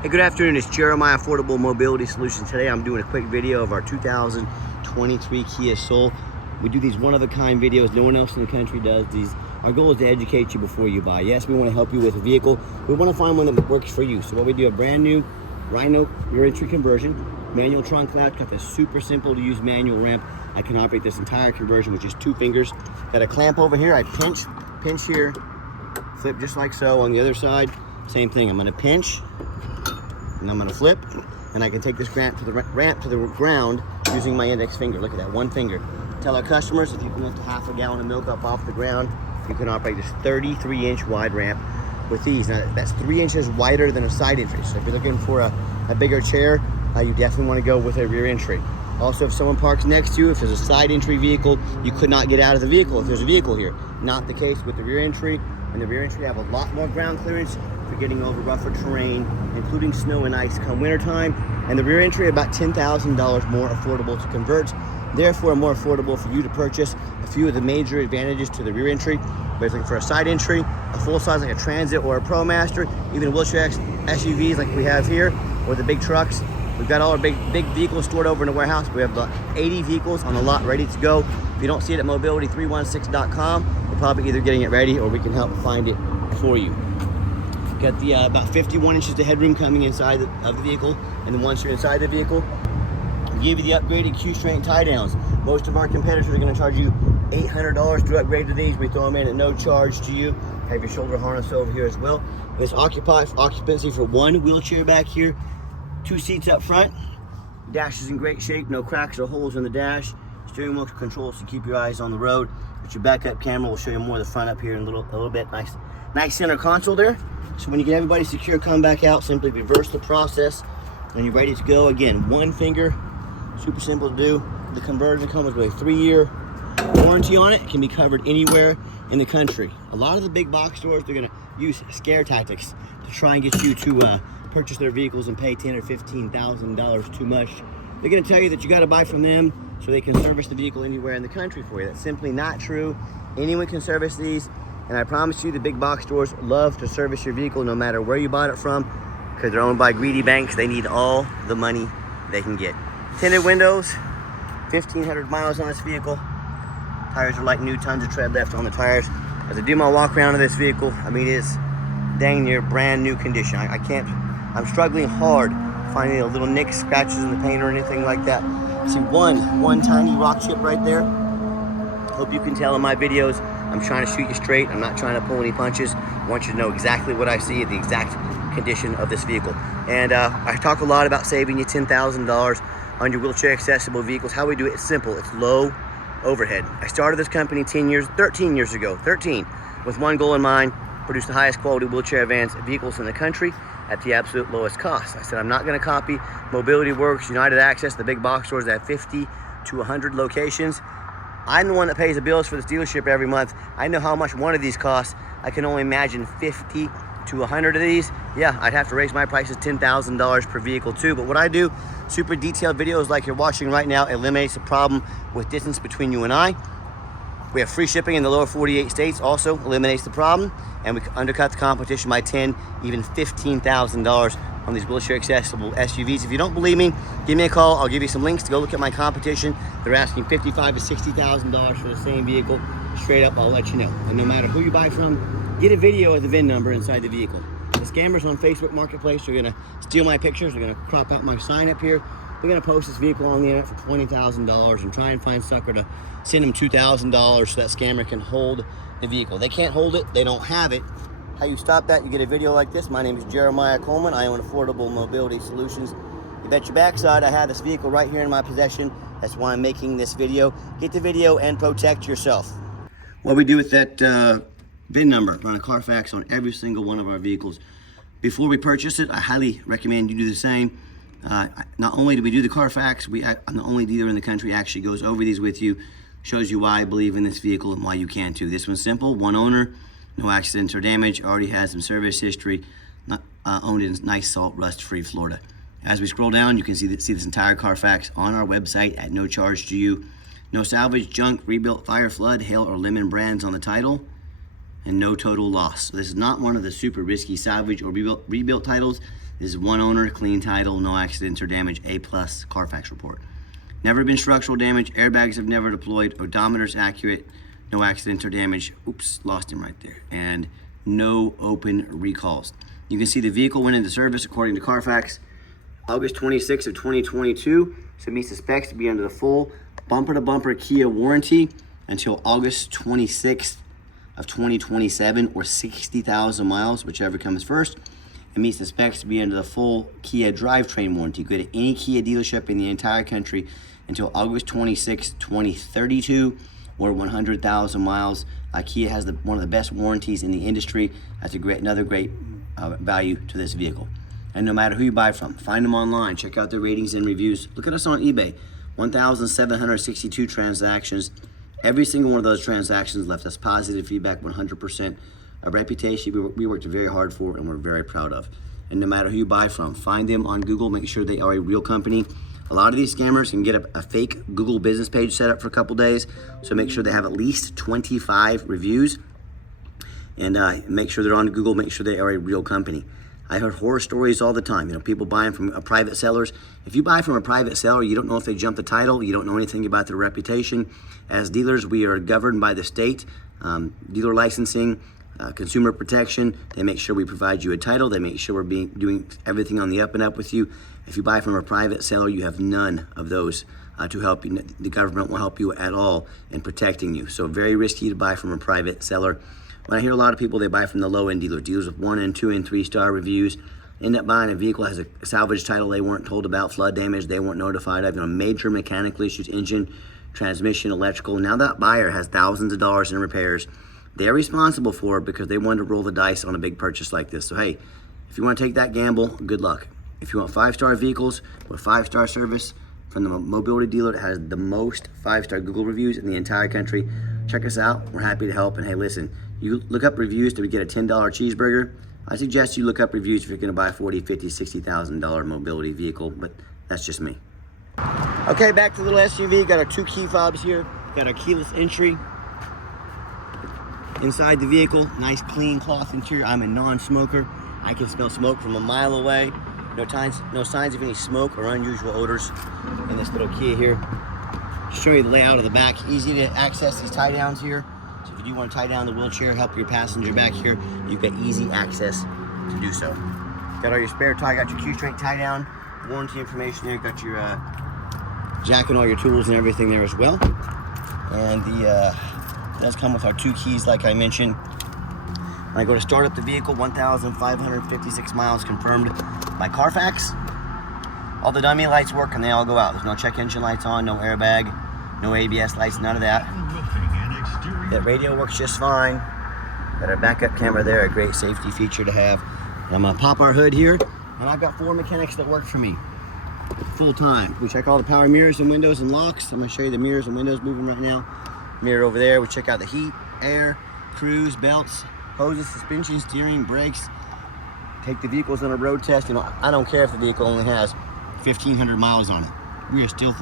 Hey, good afternoon. It's Jeremiah Affordable Mobility Solutions. Today I'm doing a quick video of our 2023 Kia Soul. We do these one-of-a-kind videos. No one else in the country does these. Our goal is to educate you before you buy. Yes, we want to help you with a vehicle. We want to find one that works for you. So what we do, a brand new Rhino rear entry conversion, manual trunk latch, got this super simple to use manual ramp. I can operate this entire conversion with just 2 fingers. Got a clamp over here. I pinch here, flip just like so. On the other side, same thing. I'm going to pinch, and I'm going to flip, and I can take this ramp to the ground using my index finger. Look at that, 1 finger. Tell our customers if you can lift half a gallon of milk up off the ground, you can operate this 33-inch wide ramp with these. Now that's 3 inches wider than a side entry. So if you're looking for a bigger chair, you definitely want to go with a rear entry. Also, if someone parks next to you, if there's a side entry vehicle, you could not get out of the vehicle if there's a vehicle here. Not the case with the rear entry. And the rear entry have a lot more ground clearance for getting over rougher terrain, including snow and ice come wintertime. And the rear entry about $10,000 more affordable to convert, therefore more affordable for you to purchase. A few of the major advantages to the rear entry, basically for a side entry, a full size like a Transit or a ProMaster, even wheelchair SUVs like we have here, or the big trucks. We've got all our big vehicles stored over in the warehouse. We have about 80 vehicles on the lot ready to go. If you don't see it at mobility316.com, we're probably either getting it ready or we can help find it for you. Got the about 51 inches of headroom coming inside of the vehicle, and then once you're inside the vehicle, we give you the upgraded Q-strength tie downs. Most of our competitors are going to charge you $800 to upgrade to these. We throw them in at no charge to you. Have your shoulder harness over here as well. This occupancy for 1 wheelchair back here, 2 seats up front. Dash is in great shape, no cracks or holes in the dash. Steering wheel controls to keep your eyes on the road. But your backup camera will show you more of the front up here in a little bit. Nice center console there. So when you get everybody secure, come back out, simply reverse the process, and you're ready to go. Again, 1 finger, super simple to do. The conversion comes with a 3-year warranty on it. It can be covered anywhere in the country. A lot of the big box stores, they're gonna use scare tactics to try and get you to purchase their vehicles and pay $10,000 or $15,000 too much. They're gonna tell you that you gotta buy from them so they can service the vehicle anywhere in the country for you. That's simply not true. Anyone can service these, and I promise you the big box stores love to service your vehicle no matter where you bought it from, because they're owned by greedy banks. They need all the money they can get. Tinted windows, 1,500 miles on this vehicle. Tires are like new, tons of tread left on the tires. As I do my walk around of this vehicle, I mean, it is dang near brand new condition. I'm struggling hard finding a little nicks, scratches in the paint or anything like that. See one tiny rock chip right there. Hope you can tell in my videos, I'm trying to shoot you straight. I'm not trying to pull any punches. I want you to know exactly what I see, the exact condition of this vehicle. And I talk a lot about saving you $10,000 on your wheelchair accessible vehicles. How we do it is simple. It's low overhead. I started this company 13 years ago, with one goal in mind: produce the highest quality wheelchair vehicles in the country at the absolute lowest cost. I said I'm not going to copy Mobility Works, United Access, the big box stores that have 50 to 100 locations. I'm the one that pays the bills for this dealership every month. I know how much one of these costs. I can only imagine 50 to 100 of these. Yeah, I'd have to raise my prices $10,000 per vehicle too. But what I do, super detailed videos like you're watching right now, eliminates the problem with distance between you and I. We have free shipping in the lower 48 states, also eliminates the problem. And we undercut the competition by $10,000, even $15,000 on these wheelchair accessible SUVs. If you don't believe me, give me a call. I'll give you some links to go look at my competition. They're asking $55,000 to $60,000 for the same vehicle. Straight up, I'll let you know. And no matter who you buy from, get a video of the VIN number inside the vehicle. The scammers on Facebook Marketplace are gonna steal my pictures. They're gonna crop out my sign up here. They're gonna post this vehicle on the internet for $20,000 and try and find sucker to send them $2,000 so that scammer can hold the vehicle. They can't hold it, they don't have it. How you stop that? You get a video like this. My name is Jeremiah Coleman. I own Affordable Mobility Solutions. You bet your backside I have this vehicle right here in my possession. That's why I'm making this video. Get the video and protect yourself. What we do with that VIN number, run a Carfax on every single one of our vehicles. Before we purchase it, I highly recommend you do the same. Not only do we do the Carfax, I'm the only dealer in the country actually goes over these with you, shows you why I believe in this vehicle and why you can too. This one's simple, 1 owner, no accidents or damage, already has some service history, owned in nice salt rust-free Florida. As we scroll down, you can see this entire Carfax on our website at no charge to you. No salvage, junk, rebuilt, fire, flood, hail, or lemon brands on the title, and no total loss. So this is not one of the super risky salvage or rebuilt titles. This is one owner, clean title, no accidents or damage, A+ Carfax report. Never been structural damage, airbags have never deployed, odometer's accurate, no accidents or damage. Oops, lost him right there. And no open recalls. You can see the vehicle went into service according to Carfax August 26th of 2022. So it meets the specs to be under the full bumper-to-bumper Kia warranty until August 26th of 2027, or 60,000 miles, whichever comes first. It meets the specs to be under the full Kia drivetrain warranty. Go to any Kia dealership in the entire country until August 26, 2032, or 100,000 miles. Kia has one of the best warranties in the industry. That's another great value to this vehicle. And no matter who you buy from, find them online, check out their ratings and reviews. Look at us on eBay, 1,762 transactions. Every single one of those transactions left us positive feedback, 100%. A reputation we worked very hard for and we're very proud of. And no matter who you buy from, find them on Google, make sure they are a real company. A lot of these scammers can get a fake Google business page set up for a couple days, so make sure they have at least 25 reviews. And make sure they're on Google, make sure they are a real company. I heard horror stories all the time. You know, people buying from private sellers. If you buy from a private seller, you don't know if they jumped the title. You don't know anything about their reputation. As dealers, we are governed by the state, dealer licensing, consumer protection. They make sure we provide you a title. They make sure we're doing everything on the up and up with you. If you buy from a private seller, you have none of those to help you. The government will help you at all in protecting you. So very risky to buy from a private seller. When I hear a lot of people, they buy from the low-end dealers with 1 and 2 and 3 star reviews, end up buying a vehicle that has a salvage title they weren't told about, flood damage they weren't notified of, major mechanical issues, engine, transmission, electrical. Now that buyer has thousands of dollars in repairs. They're responsible for it because they wanted to roll the dice on a big purchase like this. So hey, if you want to take that gamble, good luck. If you want 5-star vehicles with 5-star service from the mobility dealer that has the most 5-star Google reviews in the entire country, check us out. We're happy to help. And hey, listen, you look up reviews to get a $10 cheeseburger. I suggest you look up reviews if you're going to buy a $40,000, $50,000, $60,000 mobility vehicle, but that's just me. Okay, back to the little SUV. Got our 2 key fobs here. Got our keyless entry. Inside the vehicle, nice clean cloth interior. I'm a non-smoker. I can smell smoke from a mile away. No signs of any smoke or unusual odors in this little Kia here. Show you the layout of the back. Easy to access these tie downs here. So if you do want to tie down the wheelchair, help your passenger back here, you've got easy access to do so. Got all your spare tie, got your Q-straight tie down, warranty information there, got your jack and all your tools and everything there as well. And the does come with our 2 keys, like I mentioned. When I go to start up the vehicle, 1,556 miles confirmed by Carfax. All the dummy lights work and they all go out. There's no check engine lights on, no airbag, no ABS lights, none of that. That radio works just fine. Got our backup camera there, a great safety feature to have. And I'm gonna pop our hood here, and I've got 4 mechanics that work for me full time. We check all the power mirrors and windows and locks. I'm gonna show you the mirrors and windows moving right now. Mirror over there. We check out the heat, air, cruise, belts, hoses, suspension, steering, brakes. Take the vehicles on a road test. I don't care if the vehicle only has 1,500 miles on it. We are still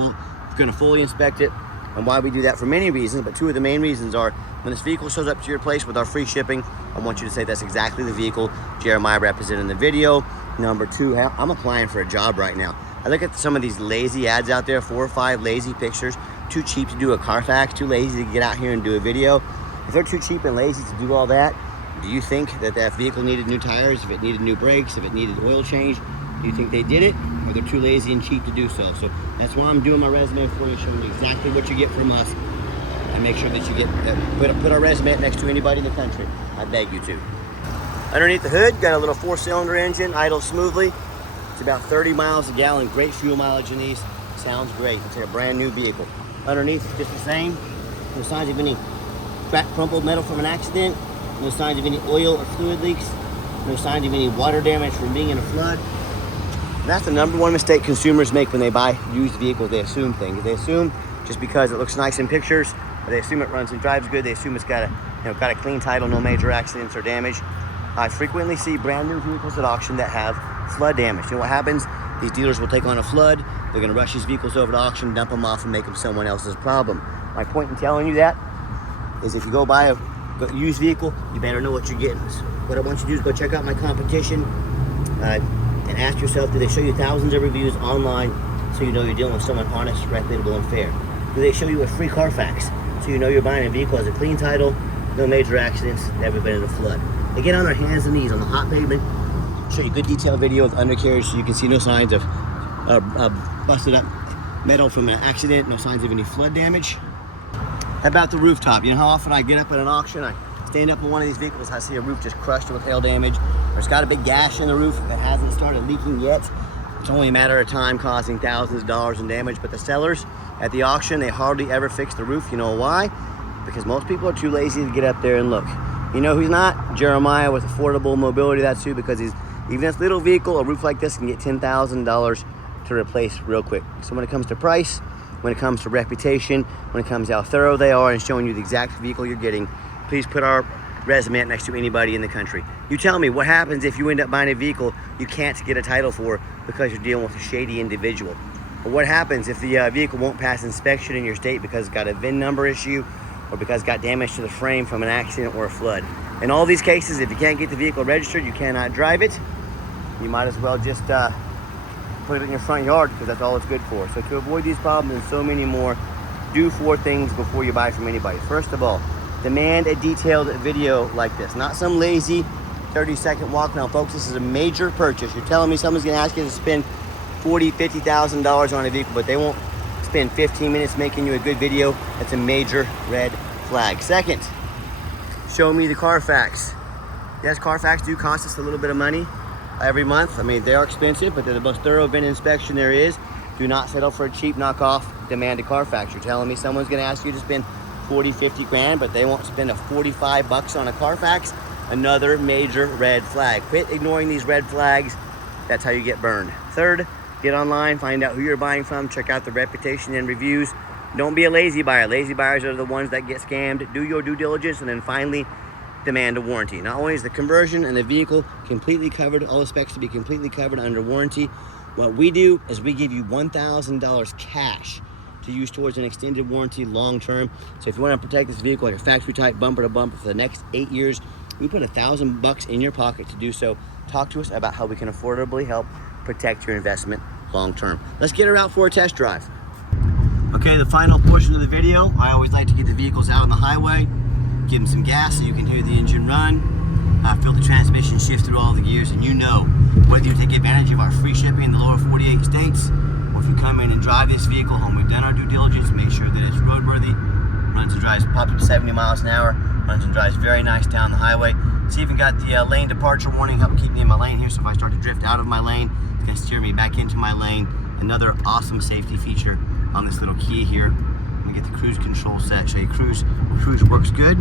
going to fully inspect it. And why we do that for many reasons, but 2 of the main reasons are when this vehicle shows up to your place with our free shipping, I want you to say that's exactly the vehicle Jeremiah represented in the video. Number 2, I'm applying for a job right now. I look at some of these lazy ads out there, 4 or 5 lazy pictures, too cheap to do a Carfax, too lazy to get out here and do a video. If they're too cheap and lazy to do all that, do you think that vehicle needed new tires, if it needed new brakes, if it needed oil change? Do you think they did it, or they're too lazy and cheap to do so? So that's why I'm doing my resume for you, showing you exactly what you get from us, and make sure that you get put our resume up next to anybody in the country. I beg you to. Underneath the hood, got a little 4-cylinder engine, idles smoothly. It's about 30 miles a gallon, great fuel mileage in these. Sounds great. It's like a brand new vehicle. Underneath, just the same. No signs of any cracked, crumpled metal from an accident. No signs of any oil or fluid leaks. No signs of any water damage from being in a flood. And that's the number 1 mistake consumers make when they buy used vehicles. They assume things. They assume just because it looks nice in pictures, or they assume it runs and drives good, they assume it's got a clean title, no major accidents or damage. I frequently see brand new vehicles at auction that have flood damage. You know what happens? These dealers will take on a flood. They're going to rush these vehicles over to auction, dump them off, and make them someone else's problem. My point in telling you that is if you go buy a used vehicle, you better know what you're getting. So what I want you to do is go check out my competition. and ask yourself, do they show you thousands of reviews online so you know you're dealing with someone honest, reputable, and fair? Do they show you a free Carfax so you know you're buying a vehicle has a clean title, no major accidents, never been in a flood? They get on their hands and knees on the hot pavement, show you good detailed video of undercarriage so you can see no signs of busted up metal from an accident, no signs of any flood damage. How about the rooftop? You know how often I get up at an auction, I stand up in one of these vehicles, I see a roof just crushed with hail damage, or it's got a big gash in the roof that hasn't started leaking yet. It's only a matter of time causing thousands of dollars in damage, but the sellers at the auction, they hardly ever fix the roof. You know why? Because most people are too lazy to get up there and look. You know who's not? Jeremiah with Affordable Mobility. That's who, because he's, even this little vehicle, a roof like this can get $10,000 to replace real quick. So when it comes to price, when it comes to reputation, when it comes to how thorough they are and showing you the exact vehicle you're getting, please put our resume up next to anybody in the country. You tell me, what happens if you end up buying a vehicle you can't get a title for because you're dealing with a shady individual? Or what happens if the vehicle won't pass inspection in your state because it's got a VIN number issue or because it got damage to the frame from an accident or a flood? In all these cases, if you can't get the vehicle registered, you cannot drive it. You might as well just put it in your front yard, because that's all it's good for. So to avoid these problems and so many more, do 4 things before you buy from anybody. First of all, demand a detailed video like this, not some lazy 30-second walk. Now folks, this is a major purchase. You're telling me someone's gonna ask you to spend $40,000, $50,000 on a vehicle, but they won't spend 15 minutes making you a good video. That's a major red flag. Second, show me the Carfax. Yes, Carfax do cost us a little bit of money every month. I mean, they are expensive, but they're the most thorough VIN inspection there is. Do not settle for a cheap knockoff. Demand a Carfax. You're telling me someone's gonna ask you to spend 40, 50 grand, but they won't spend a 45 bucks on a Carfax? Another major red flag. Quit ignoring these red flags. That's how you get burned. Third, get online, find out who you're buying from, check out the reputation and reviews. Don't be a lazy buyer. Lazy buyers are the ones that get scammed. Do your due diligence, and then finally, demand a warranty. Not only is the conversion and the vehicle completely covered, all the specs to be completely covered under warranty, what we do is we give you $1,000 cash to use towards an extended warranty long term. So if you want to protect this vehicle like a factory type bumper to bumper for the next 8 years, we put $1,000 in your pocket to do so. Talk to us about how we can affordably help protect your investment long term. Let's get her out for a test drive. Okay, the final portion of the video, I always like to get the vehicles out on the highway, give them some gas so you can hear the engine run, feel the transmission shift through all the gears, and you know, whether you take advantage of our free shipping in the lower 48 states, or if you come in and drive this vehicle home, we've done our due diligence, make sure that it's roadworthy, runs and drives up to 70 miles an hour, runs and drives very nice down the highway. It's even got the lane departure warning, help keep me in my lane here, so if I start to drift out of my lane, it's gonna steer me back into my lane. Another awesome safety feature on this little key here. Let me get the cruise control set, show you cruise works good.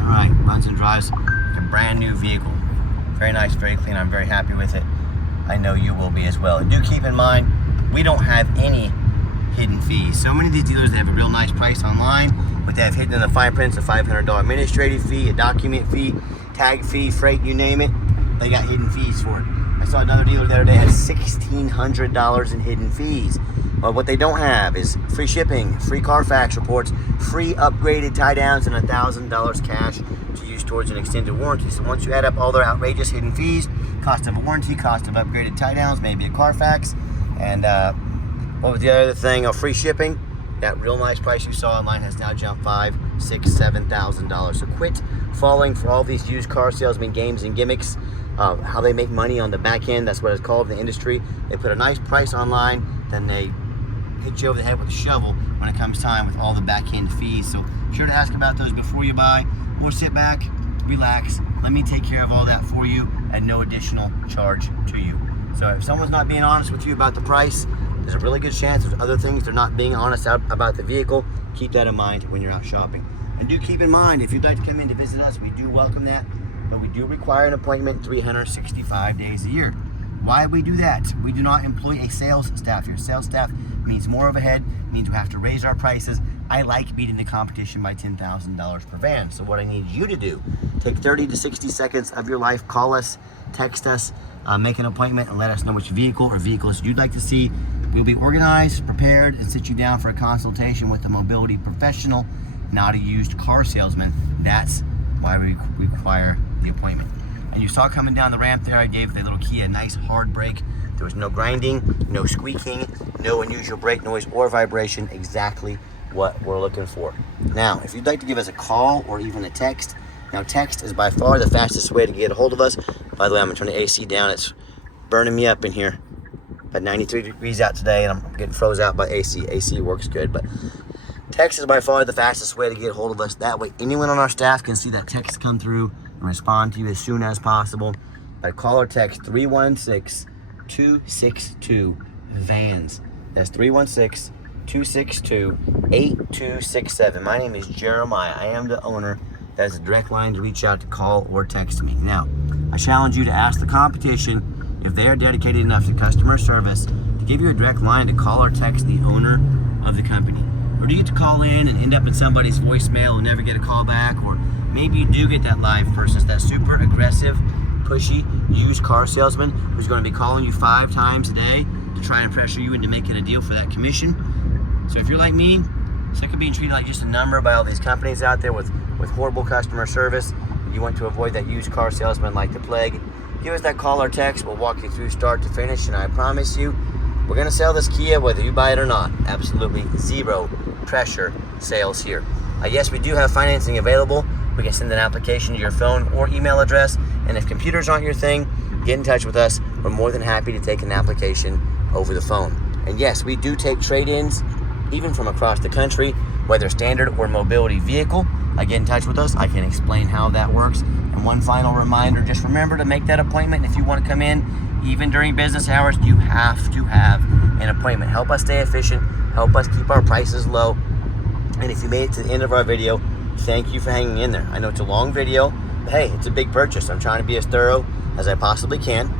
All right, runs and drives like a brand new vehicle. Very nice, very clean, I'm very happy with it. I know you will be as well. And do keep in mind, we don't have any hidden fees. So many of these dealers, they have a real nice price online, but they have hidden in the fine prints a $500 administrative fee, a document fee, tag fee, freight, you name it. They got hidden fees for it. I saw another dealer the other day had $1,600 in hidden fees. But what they don't have is free shipping, free Carfax reports, free upgraded tie downs, and $1,000 cash to use towards an extended warranty. So once you add up all their outrageous hidden fees, cost of a warranty, cost of upgraded tie downs, maybe a Carfax, and what was the other thing? Free shipping. That real nice price you saw online has now jumped $5,000, $6,000, $7,000. So quit falling for all these used car salesman games and gimmicks. How they make money on the back end, that's what it's called in the industry. They put a nice price online, then they hit you over the head with a shovel when it comes time with all the back end fees. So be sure to ask about those before you buy, or sit back, relax, let me take care of all that for you at no additional charge to you. So if someone's not being honest with you about the price, there's a really good chance there's other things they're not being honest about the vehicle. Keep that in mind when you're out shopping. And do keep in mind, if you'd like to come in to visit us, we do welcome that, but we do require an appointment 365 days a year. Why we do that? We do not employ a sales staff here. Sales staff means more overhead, means we have to raise our prices. I like beating the competition by $10,000 per van. So what I need you to do, take 30 to 60 seconds of your life, call us, text us, make an appointment, and let us know which vehicle or vehicles you'd like to see. We'll be organized, prepared, and sit you down for a consultation with a mobility professional, not a used car salesman. That's why we require the appointment. And you saw coming down the ramp there, I gave the little Kia a nice hard brake. There was no grinding, no squeaking, no unusual brake noise or vibration, exactly what we're looking for. Now, if you'd like to give us a call or even a text, now text is by far the fastest way to get a hold of us. By the way, I'm gonna turn the AC down. It's burning me up in here. At 93 degrees out today, and I'm getting froze out by AC. AC works good, but text is by far the fastest way to get a hold of us. That way, anyone on our staff can see that text come through and respond to you as soon as possible. By call or text 316-262-VANS. That's 316-262-8267. My name is Jeremiah. I am the owner. That's a direct line to reach out to call or text me. Now, I challenge you to ask the competition if they are dedicated enough to customer service to give you a direct line to call or text the owner of the company. Or do you get to call in and end up in somebody's voicemail and never get a call back? Or maybe you do get that live person, that super aggressive, pushy, used car salesman who's going to be calling you 5 times a day to try and pressure you into making a deal for that commission. So if you're like me, sick of being treated like just a number by all these companies out there with horrible customer service, you want to avoid that used car salesman like the plague, give us that call or text. We'll walk you through start to finish, and I promise you, we're going to sell this Kia whether you buy it or not. Absolutely zero pressure sales here. Yes, we do have financing available. We can send an application to your phone or email address, and if computers aren't your thing, get in touch with us. We're more than happy to take an application over the phone. And yes, we do take trade-ins even from across the country, whether standard or mobility vehicle. Get in touch with us. I can explain how that works. And one final reminder, just remember to make that appointment. If you want to come in, even during business hours, you have to have an appointment. Help us stay efficient. Help us keep our prices low. And if you made it to the end of our video, thank you for hanging in there. I know it's a long video, but hey, it's a big purchase. I'm trying to be as thorough as I possibly can.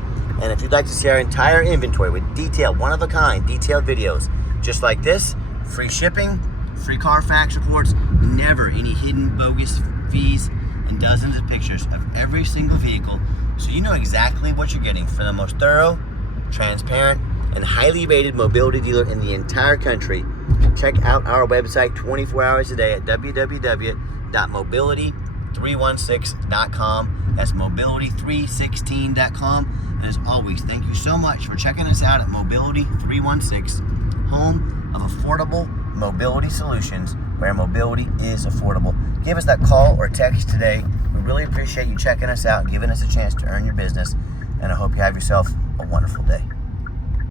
And if you'd like to see our entire inventory with detailed, one-of-a-kind, detailed videos, just like this, free shipping, free Carfax reports, never any hidden bogus fees, and dozens of pictures of every single vehicle, so you know exactly what you're getting from the most thorough, transparent, and highly rated mobility dealer in the entire country. Check out our website 24 hours a day at www.mobility316.com. That's mobility316.com. And as always, thank you so much for checking us out at Mobility 316, home of affordable mobility solutions where mobility is affordable. Give us that call or text today. We really appreciate you checking us out and giving us a chance to earn your business. And I hope you have yourself a wonderful day.